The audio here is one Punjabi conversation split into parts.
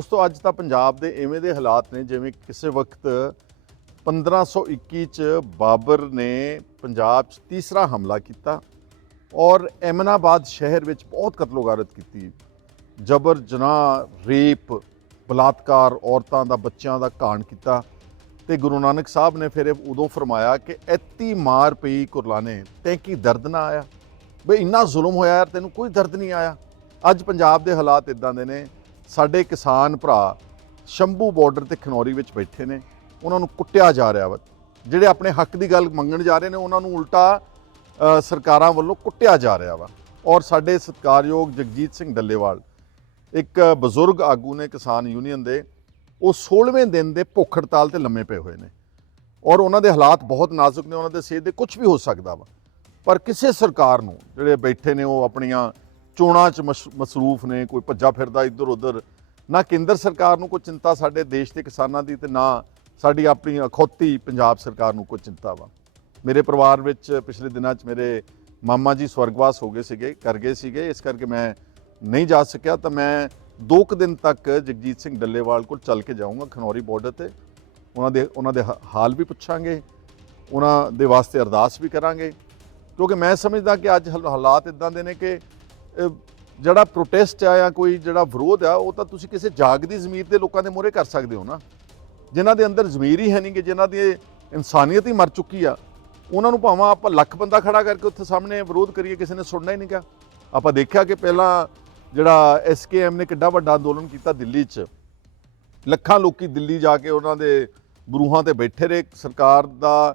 ਦੋਸਤੋ, ਅੱਜ ਤਾਂ ਪੰਜਾਬ ਦੇ ਐਵੇਂ ਦੇ ਹਾਲਾਤ ਨੇ ਜਿਵੇਂ ਕਿਸੇ ਵਕਤ 1521 ਚ ਬਾਬਰ ਨੇ ਪੰਜਾਬ 'ਚ ਤੀਸਰਾ ਹਮਲਾ ਕੀਤਾ ਔਰ ਐਮਨਾਬਾਦ ਸ਼ਹਿਰ ਵਿੱਚ ਬਹੁਤ ਕਤਲੋਗਾਰਤ ਕੀਤੀ। ਜਬਰ, ਜਨਾਹ, ਰੇਪ, ਬਲਾਤਕਾਰ ਔਰਤਾਂ ਦਾ, ਬੱਚਿਆਂ ਦਾ ਕਾਂਡ ਕੀਤਾ ਤੇ ਗੁਰੂ ਨਾਨਕ ਸਾਹਿਬ ਨੇ ਫਿਰ ਉਦੋਂ ਫਰਮਾਇਆ ਕਿ ਐਤੀ ਮਾਰ ਪਈ ਕੁਰਲਾਨੇ, ਤੈਂ ਕੀ ਦਰਦ ਨਾ ਆਇਆ? ਬਈ ਇੰਨਾ ਜ਼ੁਲਮ ਹੋਇਆ ਯਾਰ, ਤੈਨੂੰ ਕੋਈ ਦਰਦ ਨਹੀਂ ਆਇਆ। ਅੱਜ ਪੰਜਾਬ ਦੇ ਹਾਲਾਤ ਇਦਾਂ ਦੇ ਨੇ ਸਾਡੇ ਕਿਸਾਨ ਭਰਾ ਸ਼ੰਭੂ ਬਾਰਡਰ ਤੇ ਖਨੌਰੀ ਵਿੱਚ ਬੈਠੇ ਨੇ। ਉਹਨਾਂ ਨੂੰ ਕੁੱਟਿਆ ਜਾ ਰਿਹਾ ਵਾ। ਜਿਹੜੇ ਆਪਣੇ ਹੱਕ ਦੀ ਗੱਲ ਮੰਗਣ ਜਾ ਰਹੇ ਨੇ, ਉਹਨਾਂ ਨੂੰ ਉਲਟਾ ਸਰਕਾਰਾਂ ਵੱਲੋਂ ਕੁੱਟਿਆ ਜਾ ਰਿਹਾ ਵਾ। ਔਰ ਸਾਡੇ ਸਤਿਕਾਰਯੋਗ ਜਗਜੀਤ ਸਿੰਘ ਡੱਲੇਵਾਲ, ਇੱਕ ਬਜ਼ੁਰਗ ਆਗੂ ਨੇ ਕਿਸਾਨ ਯੂਨੀਅਨ ਦੇ, ਉਹ 16ਵੇਂ ਦਿਨ ਦੇ ਭੁੱਖ ਹੜਤਾਲ ਤੇ ਲੰਮੇ ਪਏ ਹੋਏ ਨੇ। ਔਰ ਉਹਨਾਂ ਦੇ ਹਾਲਾਤ ਬਹੁਤ ਨਾਜ਼ੁਕ ਨੇ, ਉਹਨਾਂ ਦੇ ਸਿਹਤ ਦੇ ਕੁਝ ਵੀ ਹੋ ਸਕਦਾ ਵਾ। ਪਰ ਕਿਸੇ ਸਰਕਾਰ ਨੂੰ, ਜਿਹੜੇ ਬੈਠੇ ਨੇ ਉਹ ਆਪਣੀਆਂ ਚੋਣਾਂ 'ਚ ਮਸ਼- ਮਸਰੂਫ ਨੇ, ਕੋਈ ਭੱਜਾ ਫਿਰਦਾ ਇੱਧਰ ਉੱਧਰ। ਨਾ ਕੇਂਦਰ ਸਰਕਾਰ ਨੂੰ ਕੋਈ ਚਿੰਤਾ ਸਾਡੇ ਦੇਸ਼ ਦੇ ਕਿਸਾਨਾਂ ਦੀ ਤੇ ਨਾ ਸਾਡੀ ਆਪਣੀ ਅਖੌਤੀ ਪੰਜਾਬ ਸਰਕਾਰ ਨੂੰ ਕੋਈ ਚਿੰਤਾ ਵਾ। ਮੇਰੇ ਪਰਿਵਾਰ ਵਿੱਚ ਪਿਛਲੇ ਦਿਨਾਂ 'ਚ ਮੇਰੇ ਮਾਮਾ ਜੀ ਸਵਰਗਵਾਸ ਹੋ ਗਏ ਸੀਗੇ, ਕਰ ਗਏ ਸੀਗੇ। ਇਸ ਕਰਕੇ ਮੈਂ ਨਹੀਂ ਜਾ ਸਕਿਆ, ਤਾਂ ਮੈਂ ਦੋ ਕੁ ਦਿਨ ਤੱਕ ਜਗਜੀਤ ਸਿੰਘ ਡੱਲੇਵਾਲ ਕੋਲ ਚੱਲ ਕੇ ਜਾਊਂਗਾ ਖਨੌਰੀ ਬਾਰਡਰ ਤੇ। ਉਹਨਾਂ ਦੇ ਉਹਨਾਂ ਦੇ ਹ- ਹਾਲ ਵੀ ਪੁੱਛਾਂਗੇ। ਉਹਨਾਂ ਦੇ ਵਾਸਤੇ ਅਰਦਾਸ ਵੀ ਕਰਾਂਗੇ। ਕਿਉਂਕਿ ਮੈਂ ਸਮਝਦਾ ਕਿ ਅੱਜ ਹਾਲ- ਹਾਲਾਤ ਇਦਾਂ ਦੇ ਨੇ ਕਿ ਜਿਹੜਾ ਪ੍ਰੋਟੈਸਟ ਆ ਜਾਂ ਕੋਈ ਜਿਹੜਾ ਵਿਰੋਧ ਆ, ਉਹ ਤਾਂ ਤੁਸੀਂ ਕਿਸੇ ਜਾਗਦੀ ਜ਼ਮੀਰ ਦੇ ਲੋਕਾਂ ਦੇ ਮੂਹਰੇ ਕਰ ਸਕਦੇ ਹੋ ਨਾ। ਜਿਨ੍ਹਾਂ ਦੇ ਅੰਦਰ ਜ਼ਮੀਰ ਹੀ ਹੈ ਨਹੀਂ ਕਿ ਜਿਨ੍ਹਾਂ ਦੀ ਇਨਸਾਨੀਅਤ ਹੀ ਮਰ ਚੁੱਕੀ ਆ, ਉਹਨਾਂ ਨੂੰ ਭਾਵੇਂ ਆਪਾਂ ਲੱਖ ਬੰਦਾ ਖੜਾ ਕਰਕੇ ਉੱਥੇ ਸਾਹਮਣੇ ਵਿਰੋਧ ਕਰੀਏ, ਕਿਸੇ ਨੇ ਸੁਣਨਾ ਹੀ ਨਹੀਂ ਕਿਹਾ। ਆਪਾਂ ਦੇਖਿਆ ਕਿ ਪਹਿਲਾਂ ਜਿਹੜਾ ਐਸਕੇਐਮ ਨੇ ਕਿੱਡਾ ਵੱਡਾ ਅੰਦੋਲਨ ਕੀਤਾ ਦਿੱਲੀ 'ਚ। ਲੱਖਾਂ ਲੋਕੀ ਦਿੱਲੀ ਜਾ ਕੇ ਉਹਨਾਂ ਦੇ ਬਰੂਹਾਂ ਤੇ ਬੈਠੇ ਰਹੇ, ਸਰਕਾਰ ਦਾ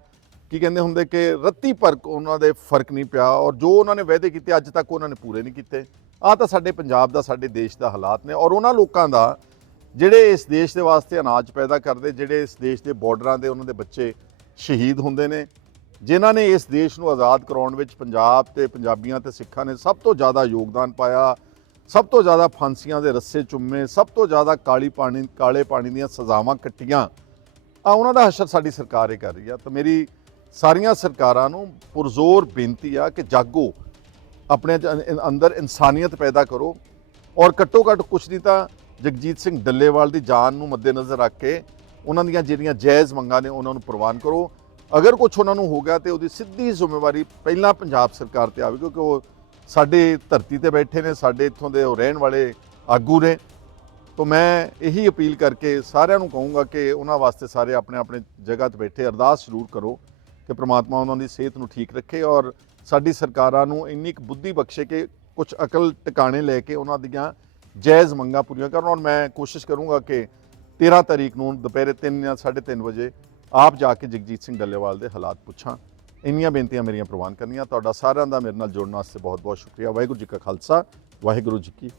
ਕੀ ਕਹਿੰਦੇ ਹੁੰਦੇ ਕਿ ਰੱਤੀ ਪਰ ਉਹਨਾਂ ਦੇ ਫ਼ਰਕ ਨਹੀਂ ਪਿਆ ਔਰ ਜੋ ਉਹਨਾਂ ਨੇ ਵਾਅਦੇ ਕੀਤੇ ਅੱਜ ਤੱਕ ਉਹਨਾਂ ਨੇ ਪੂਰੇ ਨਹੀਂ ਕੀਤੇ। ਆਹ ਤਾਂ ਸਾਡੇ ਪੰਜਾਬ ਦਾ, ਸਾਡੇ ਦੇਸ਼ ਦਾ ਹਾਲਾਤ ਨੇ ਔਰ ਉਹਨਾਂ ਲੋਕਾਂ ਦਾ ਜਿਹੜੇ ਇਸ ਦੇਸ਼ ਦੇ ਵਾਸਤੇ ਅਨਾਜ ਪੈਦਾ ਕਰਦੇ, ਜਿਹੜੇ ਇਸ ਦੇਸ਼ ਦੇ ਬਾਰਡਰਾਂ ਦੇ ਉਹਨਾਂ ਦੇ ਬੱਚੇ ਸ਼ਹੀਦ ਹੁੰਦੇ ਨੇ, ਜਿਨ੍ਹਾਂ ਨੇ ਇਸ ਦੇਸ਼ ਨੂੰ ਆਜ਼ਾਦ ਕਰਾਉਣ ਵਿੱਚ ਪੰਜਾਬ ਤੇ ਪੰਜਾਬੀਆਂ ਤੇ ਸਿੱਖਾਂ ਨੇ ਸਭ ਤੋਂ ਜ਼ਿਆਦਾ ਯੋਗਦਾਨ ਪਾਇਆ, ਸਭ ਤੋਂ ਜ਼ਿਆਦਾ ਫਾਂਸੀਆਂ ਦੇ ਰੱਸੇ ਚੁੰਮੇ, ਸਭ ਤੋਂ ਜ਼ਿਆਦਾ ਕਾਲੀ ਪਾਣੀ, ਕਾਲੇ ਪਾਣੀ ਦੀਆਂ ਸਜ਼ਾਵਾਂ ਕੱਟੀਆਂ। ਆ ਉਹਨਾਂ ਦਾ ਹਸ਼ਰ ਸਾਡੀ ਸਰਕਾਰ ਹੀ ਕਰ ਰਹੀ ਆ। ਤਾਂ ਮੇਰੀ ਸਾਰੀਆਂ ਸਰਕਾਰਾਂ ਨੂੰ ਪੁਰਜ਼ੋਰ ਬੇਨਤੀ ਆ ਕਿ ਜਾਗੋ ਆਪਣੇ ਅੰਦਰ ਇਨਸਾਨੀਅਤ ਪੈਦਾ ਕਰੋ। ਔਰ ਘੱਟੋ ਘੱਟ ਕੁਛ ਨਹੀਂ ਤਾਂ ਜਗਜੀਤ ਸਿੰਘ ਡੱਲੇਵਾਲ ਦੀ ਜਾਨ ਨੂੰ ਮੱਦੇਨਜ਼ਰ ਰੱਖ ਕੇ ਉਹਨਾਂ ਦੀਆਂ ਜਿਹੜੀਆਂ ਜਾਇਜ਼ ਮੰਗਾਂ ਨੇ ਉਹਨਾਂ ਨੂੰ ਪ੍ਰਵਾਨ ਕਰੋ। ਅਗਰ ਕੁਝ ਉਹਨਾਂ ਨੂੰ ਹੋ ਗਿਆ ਤੇ ਉਹਦੀ ਸਿੱਧੀ ਜ਼ਿੰਮੇਵਾਰੀ ਪਹਿਲਾਂ ਪੰਜਾਬ ਸਰਕਾਰ ਤੇ ਆਵੇ ਕਿਉਂਕਿ ਉਹ ਸਾਡੇ ਧਰਤੀ ਤੇ ਬੈਠੇ ਨੇ, ਸਾਡੇ ਇੱਥੋਂ ਦੇ ਉਹ ਰਹਿਣ ਵਾਲੇ ਆਗੂ ਨੇ। ਤੋਂ ਮੈਂ ਇਹੀ ਅਪੀਲ ਕਰਕੇ ਸਾਰਿਆਂ ਨੂੰ ਕਹੂੰਗਾ ਕਿ ਉਹਨਾਂ ਵਾਸਤੇ ਸਾਰੇ ਆਪਣੇ ਆਪਣੇ ਜਗ੍ਹਾ ਤੇ ਬੈਠੇ ਅਰਦਾਸ ਜ਼ਰੂਰ ਕਰੋ। ਕਿ ਪ੍ਰਮਾਤਮਾ ਉਹਨਾਂ ਦੀ ਸਿਹਤ ਨੂੰ ਠੀਕ ਰੱਖੇ ਔਰ ਸਾਡੀ ਸਰਕਾਰਾਂ ਨੂੰ ਇੰਨੀ ਕੁ ਬੁੱਧੀ ਬਖਸ਼ੇ ਕਿ ਕੁਝ ਅਕਲ ਟਿਕਾਣੇ ਲੈ ਕੇ ਉਹਨਾਂ ਦੀਆਂ ਜਾਇਜ਼ ਮੰਗਾਂ ਪੂਰੀਆਂ ਕਰਨ ਔਰ ਮੈਂ ਕੋਸ਼ਿਸ਼ ਕਰੂੰਗਾ ਕਿ 13 ਤਰੀਕ ਨੂੰ ਦੁਪਹਿਰੇ 3 ਜਾਂ 3:30 ਵਜੇ ਆਪ ਜਾ ਕੇ ਜਗਜੀਤ ਸਿੰਘ ਡੱਲੇਵਾਲ ਦੇ ਹਾਲਾਤ ਪੁੱਛਾਂ। ਇੰਨੀਆਂ ਬੇਨਤੀਆਂ ਮੇਰੀਆਂ ਪ੍ਰਵਾਨ ਕਰਨੀਆਂ। ਤੁਹਾਡਾ ਸਾਰਿਆਂ ਦਾ ਮੇਰੇ ਨਾਲ ਜੁੜਨ ਵਾਸਤੇ ਬਹੁਤ ਬਹੁਤ ਸ਼ੁਕਰੀਆ। ਵਾਹਿਗੁਰੂ ਜੀ ਕਾ ਖਾਲਸਾ, ਵਾਹਿਗੁਰੂ ਜੀ ਕੀ